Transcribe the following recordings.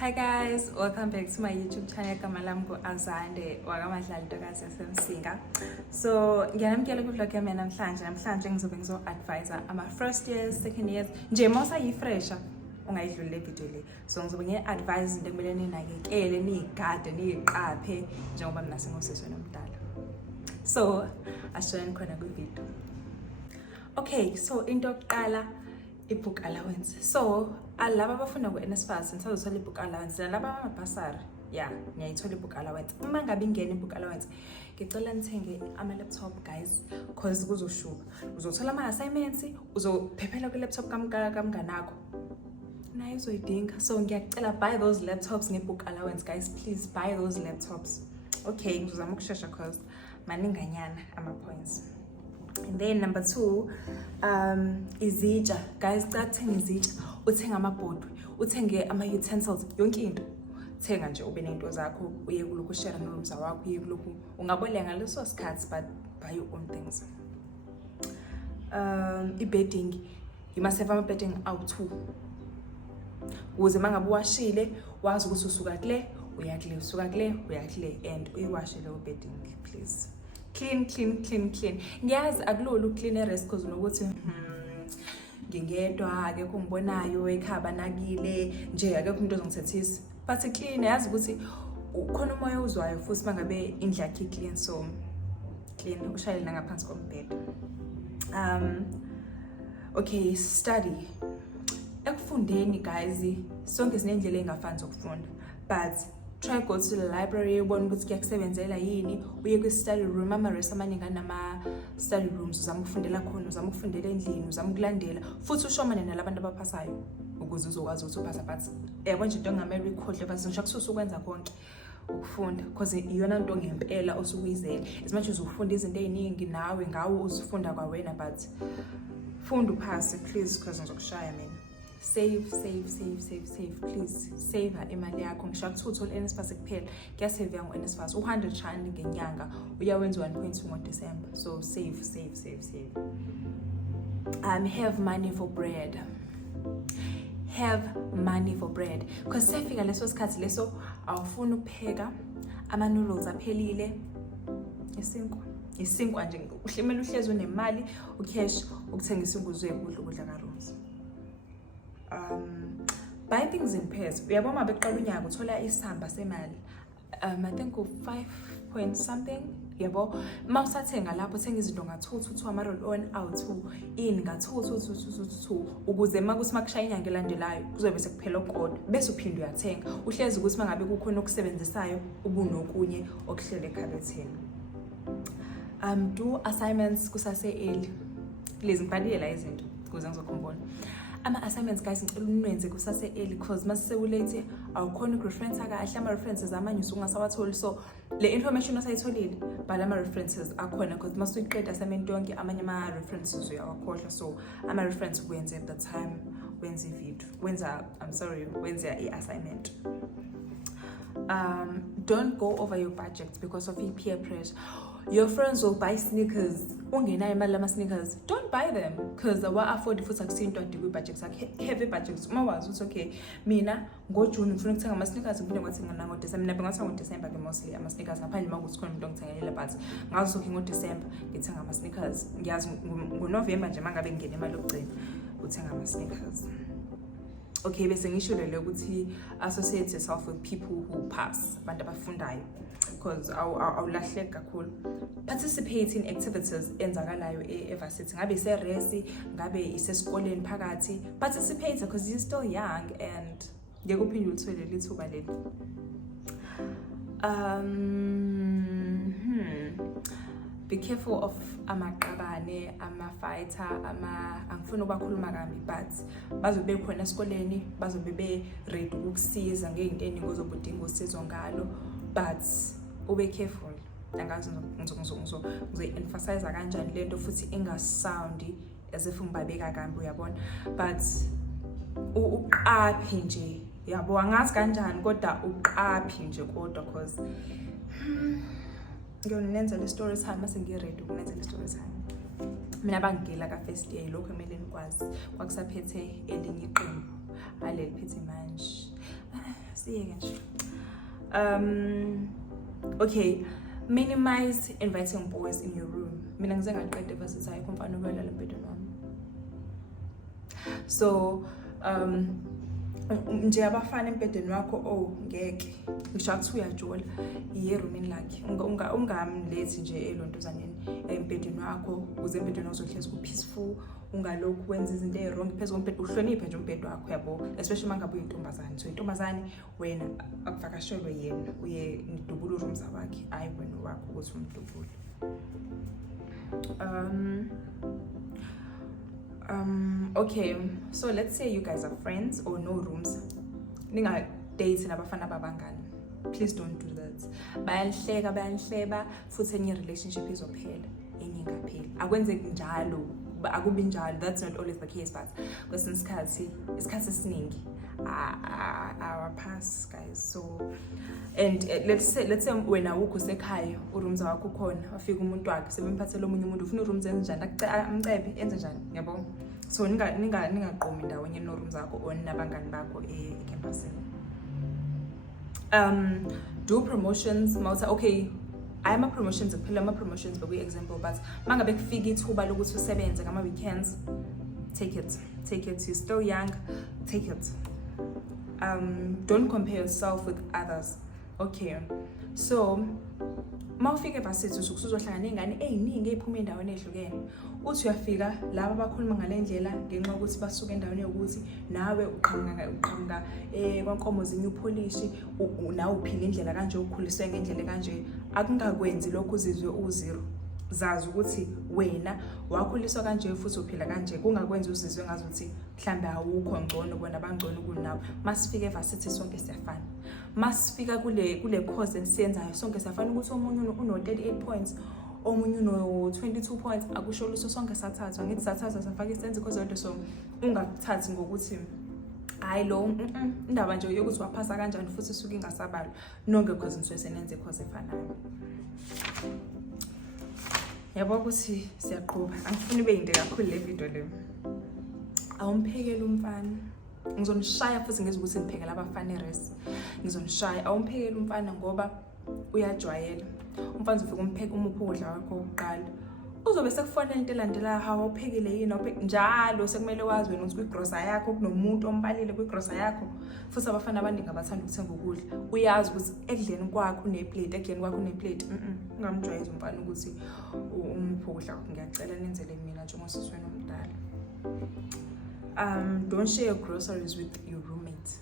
Hi guys, welcome back to my YouTube channel. Igama lami Azande wakaMadlali Ntokazi yaseMsinga. So ngiyanamukela ku-vlog yami namhlanje ngizobe ngizo-advise ama first years, second years. Nje mawusa yi-fresher ungayidluli le video le. So ngizobe ngi-advise izinto ekumele ninakekele, niyigade, niyiqaphe njengoba mina sengusesona omdala. So asijoyine khona ku-video. Okay, so into yokuqala i-book allowance. So alaba abafuna ku-NSFAS nisazothola i-book allowance, nalaba amabhasari niyayithola i-book allowance. Uma ngabe ingena i-book allowance, ngicela nithenge ama-laptop guys, cause kuzoshuba. Uzothola ama-assignments, uzophephela kwi-laptop kamnganakho, naye uzoyidinga. So ngiyacela buy those laptops nge-book allowance guys, please buy those laptops. Okay, ngizozama ukushesha cause maninganyana ama-points. And then number 2, izitsha guys, cela izitsha, uthenga amabhodwe, uthenge ama-utensils, yonke into thenga nje, ube nento zakho, uye kulokhu share nomza wakho, uye kulokhu ungaboleka ngaleso sikhathi, but buy your own things. I-bedding, you must have ama-bedding awu-2 ukuze mangabe uwashile wazi ukuthi usuka kule uya kule, usuka kule uya kule, and uyiwashe leyo bedding please. Clean. Ngiyazi akulula ukuclean e-rest cause unokuthi ngingedwa akekho ngibonayo ekhaya nakile nje akekho umuntu ozongithethisa, but clean yazi ukuthi ukhona umoya uzwayo futhi mangabe indlu yakhe clean. So clean, ushayele ngaphansi kombhede. Okay, study. Ekufundeni guys, sonke sinendlela engafani zokufunda, but try go to the library, ubone ukuthi kuyakusebenzela yini, uye kwi-study room. Ama-rest amaningi anama-study rooms, uzama ukufundela khona, uzama ukufundela endlini, uzama ukulandela, futhi ushomane nalabantu abaphasayo ukuze uzokwazi ukuthi uphasa. But konje into ngama-recall but ngisho kususa ukwenza konke ukufunda because iyona nto ngempela osukuyizela. As much as ufunda izinto eziningi nawe ngawo uzifunda kwawena, but funda uphase please because ngizokushaya mina. Save please. Save imali yakho. Ngisho kuthi uthola NSFAS kuphela, kuyasave ngo-NSFAS 100 rand ngenyanga, uyawenza 1.2 ngoDisemba. So save. Have money for bread. Because sefika leso sikhathi leso awufuna ukupheka ama-noodles aphelile, isinkwa nje, uhlimela uhlezi unemali, ucash ukuthenga isinkwa uzokudla ukudla ka-rooms. Buy things in pairs. Uyabona uma beqala unyaka uthola isamba semali, I think 5 point something, yabo. Uma usathenga lapho thenga izinto nga-2 ama-roll on awu-2 in nga-2 ukuze uma kushaya inyanga elandelayo kuzobe sekuphela okukodwa bese uphinde uyathenga, uhlezi ukuthi mangabe kukhona okusebenzisayo ubunokunye okuhlele ekhabetheni. Do assignments kusase-early. Please ngibhalile la izinto ukuze ngizokhumbula. Ama-assignments guys ngicela unwenze kusase-early because mase sewulate awukhona uku-reference kahle, ama-references amanye usungasawatholi. So le information osayitholile bhala ama-references akhona because mase uyiqeda assignment yonke amanye ama-references uyawakhohlwa. So ama-reference wenze at the time wenza i-assignment. Don't go over your budget because of peer pressure. Your friends will buy sneakers, ungenayo imali lama-sneakers, don't buy them because awa-afford futhi akusinto adikwe i-budget sakhe, heavy budget. Uma wazi ukuthi okay mina ngoJune ngifuna ukuthenga ama-sneakers, ngiphinde ngothenga nangoDisemba, mina bengathenga ngoDisemba ke mostly ama-sneakers ngaphandle uma ukuthi khona umuntu ongithengelela, but ngazi okay ngoDisemba ngithenga ama-sneakers, ngiyazi ngoNovember nje mangabe ngingena imali yokugcina uthenga ama-sneakers. Okay, bese ngisho lelo ukuthi associate yourself with people who pass, abantu abafundayo, because awulahleki kakhulu. Participate in activities enzakalayo e-varsity, ngabe ise-resi, ngabe isesikoleni phakathi, participate because you're still young and ngeke uphinde ulithole lithuba leli. Be careful of amaqabane, ama-fighter, angifuni ukubakhuluma kambi, but bazobe khona esikoleni, bazobe be-ready ukukusiza ngey'nto eningi ozobe udinga usizo ngalo, but ube careful. Angazi ngizoyi-emphasize kanjani lento futhi ingasoundi as if ngibabeka kambi, uyabona, but uqaphe nje, yabo, angazi kanjani kodwa uqaphe nje kodwa because ngiyonenza le story time mase ngiready ukunenza le story time. Mina bangigila ka first year lokho kumele nikwazi kwakusaphethe elinye iqembu aleliphethe manje. siyeke nje. Okay, minimize inviting boys in your room. Mina ngize ngaqeda varsity ayikho umfana okwelala embhedeni wami. So nje abafana embhedeni wakho ngeke ngisho ukuthi uyajola iye roomini lakhe ungamlethi nje elontuzaneni embhedeni wakho uze embhedeni ozohlezi ku peaceful ungalokhu wenza izinto ezirong phezulu kombhede uhloniphe nje umbhede wakho yabo especially mangabe uyintombazane so intombazane wena akuvakashelwe yena uye ngidubula urooms wakhe ayi wena wakho ukuthi umdubule. Okay, so let's say you guys are friends or no rooms. Ninga date nabafana babangani. Please don't do that. Bayanhleba futhi enye relationship izophela, enye ingapheli. Akwenzeki njalo, akubi njalo. That's not always the case, but kwesinye isikhathi esiningi our past guys. So and let's say wena ukho sekhaya urooms wakho khona afika umuntu wakhe sebemphathela omunye umuntu ufuna urooms enjani amcebe enze njani yabo. So ningaqomi ndawonye no rooms zakho on nabangani bakho ecampusini. Do promotions Malta. Okay, I'm a promotions but we example, but mangabe kufika ithuba lokuthi usebenze ngama weekends, take it. You're still young, take it. Don't compare yourself with others. Okay, so mawufike varsity usuzohlangana nengane eziningi eziphuma endaweni ehlukene uthi uyafika laba abakhuluma ngalendlela ngenxa ukuthi basuka endaweni yokuthi nawe uqhamuka kwankomo zinye upolishi nawe uphila indlela kanje ukhuliswe ngendlela kanje akungakwenzi lokho uzizwe uzero. Zazi ukuthi wena wakhuliswa kanje futhi uphila kanje kungakwenza uzizwe ngazuthi mhlambe awukho ngcono bona bangcono kunawe. Masifike evarsity sonke siyafana. Masifika kule course ensiyenzayo sonke siyafana ukuthi omunye uno 38 points omunye uno 22 points akusho luso sonke sathathwa ngithi sathathwa safaka isenze course yodwa so ungathathi ngokuthi hayi lo indaba nje yokuthi waphasa kanjani futhi usuke ingasabalo nonke because nisuke senenze course efanayo. Yabo ukuthi siyaqhubha angifuni ibe yinde kakhulu le video le. Awumphekela umfana ngizonishaya futhi ngeze ukuthi ngiphekela abafana iris ngizonishaya. Awumphekela umfana ngoba uyajwayela umfana ufika umpheke umuphi ukudla wakho oqala uzobe sekufonela into elandela hawo uphekile yini njalo sekumele wazi wena ukuthi kwigrocery yakho kunomuntu ombalile kwigrocery yakho futhi abafana abaningi abathanda ukuthenga ukudla uyazi ukuthi ekudleni kwakho uneplate ungamjwayeza umfana ukuthi umuphi ukudla ngiyacela nenzele mina njengosisi wena omdala. Don't share your groceries with your roommate.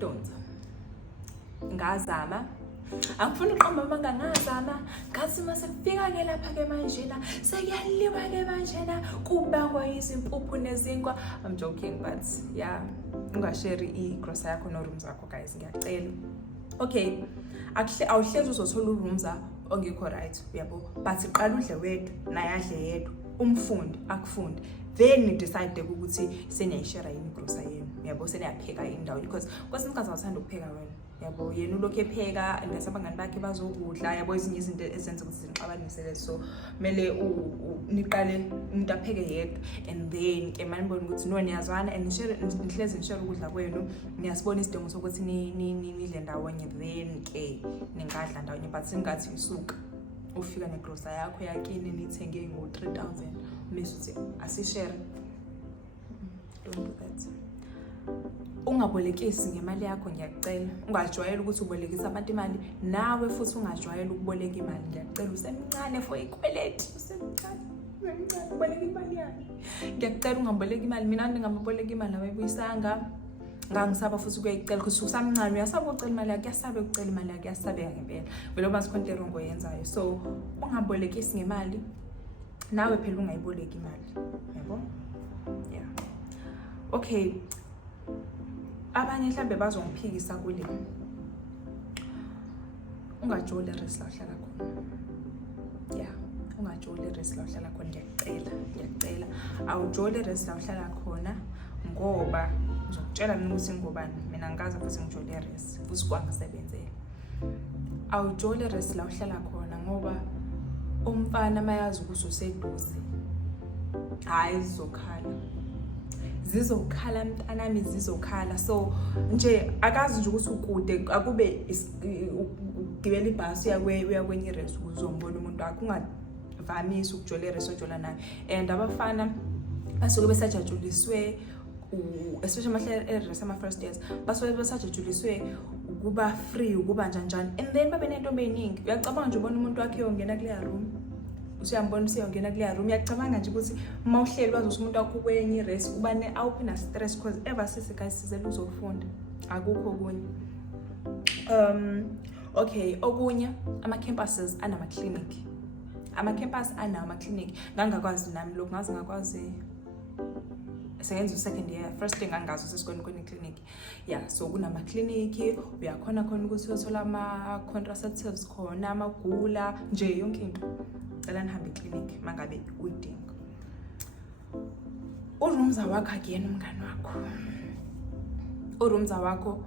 Don't. Ngazama angifuni uqamba manga ngazama ngathi mase kufika ke lapha ke manjena sekuyaliwa ke manjena kubangwa izimpuphu nezinkwa. I'm joking, but yeah, ungashare igrocery yakho no rooms zakho guys ngiyacela. Okay, awuhlezi uzothola urooms ongekho right yabo, but iqala udle wedwa naye adle yedwa umfundi akufundi then decide ukuthi seniyashare yini igrocery yenu yabo seniyapheka indawo because kwesinye isikhathi awuthanda ukupheka wena yabo yena ulokhu epheka nesabangani bakhe bazokudla yabo ezinye izinto ezenza ukuthi zinixabanisele so mele niqale umuntu apheke yedwa and then emanibona ukuthi no niyazwana and nihlezi nishare ukudla kwenu niyasibona isidingo sokuthi nidle ndawonye then ke ningadla ndawonye but singathi isuka ufika negrocery yakho yakini nithenge ngo-3,000 mase asishare. Don't do that. Ungabolekisi ngemali yakho ngiyacela. Ungajwayela ukuthi ubolekisa abantu imali nawe futhi ungajwayela ukuboleka imali ngiyacela. Usemncane for ikweleti, usemncane uboleka imali yakho. Ngiyacela ungaboleka imali mina ngingaboleka imali nawe buyisanga. Ngangisaba futhi kuyayicela ukuthi usamncane uyasaba ucela imali yakho yasabe ucela imali yakho yasabe ngempela. Vele uma sikhonto erongo yenzayo. So ungabolekisi ngemali nawe phela ungayiboleka imali. Yabo? Yeah. Okay. Abanye mhlambe bazongiphikisa kule. Ungajole res la uhlala khona. Yeah, ungajole res la uhlala khona ngiyacela. Awujole res la uhlala khona ngoba ngizokutshela mina ukuthi ngobani. Mina ngikaza futhi ngijole res futhi kwangisebenzela. Awujole res la uhlala khona ngoba umfana mayazi ukuthi useduze hayi zokhala zizokhala mntanami zizokhala. So nje akazi nje ukuthi ukude akube ugibela ibhasi uya kwenye race uzombona umuntu wakho, ungavamisi ukujola irace ojola nayo. And abafana basuke besajajuliswe especially amahle ama first years basuke besajajuliswe ukuba free ukuba njani, and then babe nentombi eziningi. Uyacabanga nje ubona umuntu wakhe uyongena kule room, usiyambona usiyongena kule room, uyacabanga nje ukuthi mawuhleli wazi umuntu wakho kwenye race kuba awuphi na stress, because ever since guys sizele uzofunda akukho kunye. Okay, okunye ama campuses anama clinic, ama campus anama clinic. Ngangakwazi nami lokho, ngaze ngakwazi sengenza second year, first thing angazi sesikhona kwenye clinic. Yeah, so kunama clinic, uyakhona khona ukuthi uthola ama contraceptives khona, amagula nje yonke into. Cela nihambe clinic mangabe uyidinga. Urumza wakho again umngani wakho. Urumza wakho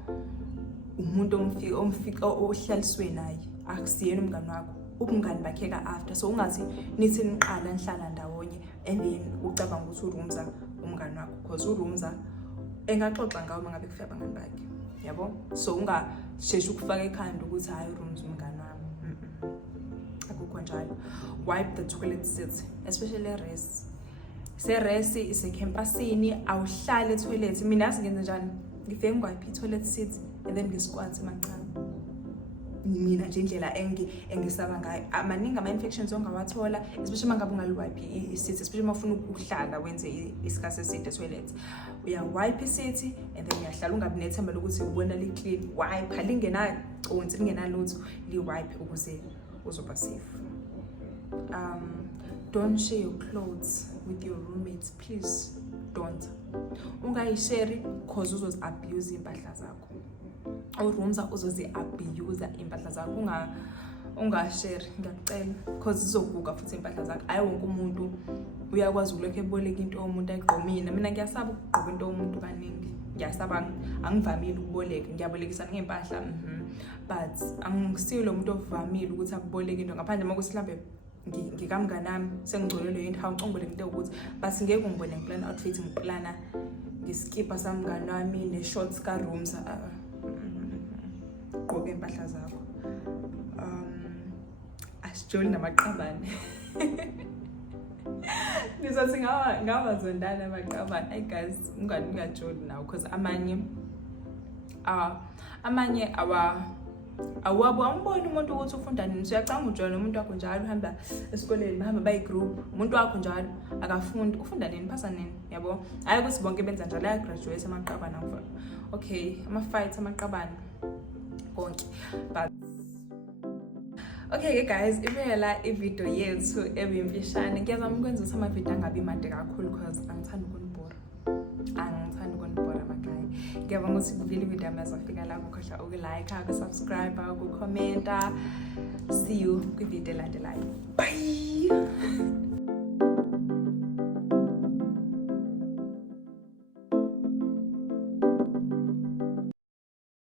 umuntu omfika ohlaliswe naye, akusiyena umngani wakho. Ubungani bakheka after, so ungathi nithi niqala nihlala ndawonye and then ucabanga ukuthi urumza umngani wakho, because urumza engaxoxa ngawo mangabe kufika abangani bakhe, yabo. So ungasheshi ukufaka ekhanda ukuthi hayi urumza umngani wami, akukho njalo. Wipe the toilet seat, especially race. Se-race ise-campusini awuhlali etoilet. Mina asingenze njani, ngifike ngiwipe i-toilet seat and then ngisquat emancane. Mina nje indlela engisaba ngayo. Amaningi ama-infections ongawathola, especially mangabe ungaliwipe i-seat, especially mafuna ukuhlala wenze isikhathi eside etoilet. Uyawipe i-seat and then uyahlala, ungabi nethemba lokuthi ubona li-clean. Wipe, lingenaconsi, lingenalutho, li-wipe ukuze uzoba safe. Don't share your clothes with your roommates, please don't. Ungayishare because uzozi-abuse impahla zakho. Urumza uzozi-abuse impahla zakho. Ungashare, ngiyacela, because zizoguga futhi impahla zakho. Hayi wonke umuntu uyakwazi ukulokho eboleka into yomuntu ayigqomile. Mina ngiyasaba ukugqoka into yomuntu kaningi. Ngiyasaba, angivamile ukuboleka, ngiyabolekisana ngempahla, but angisiyo lo muntu ovamile ukuthi akuboleke into ngaphandle uma kusilambe ngikamnganami sengigcolelwe into, ngicongole into ukuthi basi ngeke ngibone ngiplan outfit, ngiplana ngiskipa samngani wami ne-shorts ka-rooms. Gqoka impahla zakho. Asijoli namaqabane. Nizothi ngawazondana amaqabane. Hey guys, ungajoli nawo, because amanye awuboni umuntu ukuthi ufunda nini. Uyacanga ujoyina umuntu wakho njalo, uhamba esikoleni bahamba bayi-group, umuntu wakho njalo akafundi, ufunda nini, phasa nini, yabo. Hayi ukuthi bonke benza njalo, ayagraduate amaqabane. Okay, ama-fights amaqabane konke, but okay guys, ivela ivideo yethu ebimfishane. Ngiyazama ukwenza ukuthi amavideo angabi made kakhulu because angithandi ukunibhora. Amakhaya. Ngiyabonga ukuthi kuvile ivideo mazafika lapho, khohla ukulike, ukusubscribe, ukucomment. See you kwivideo elandelayo. Bye.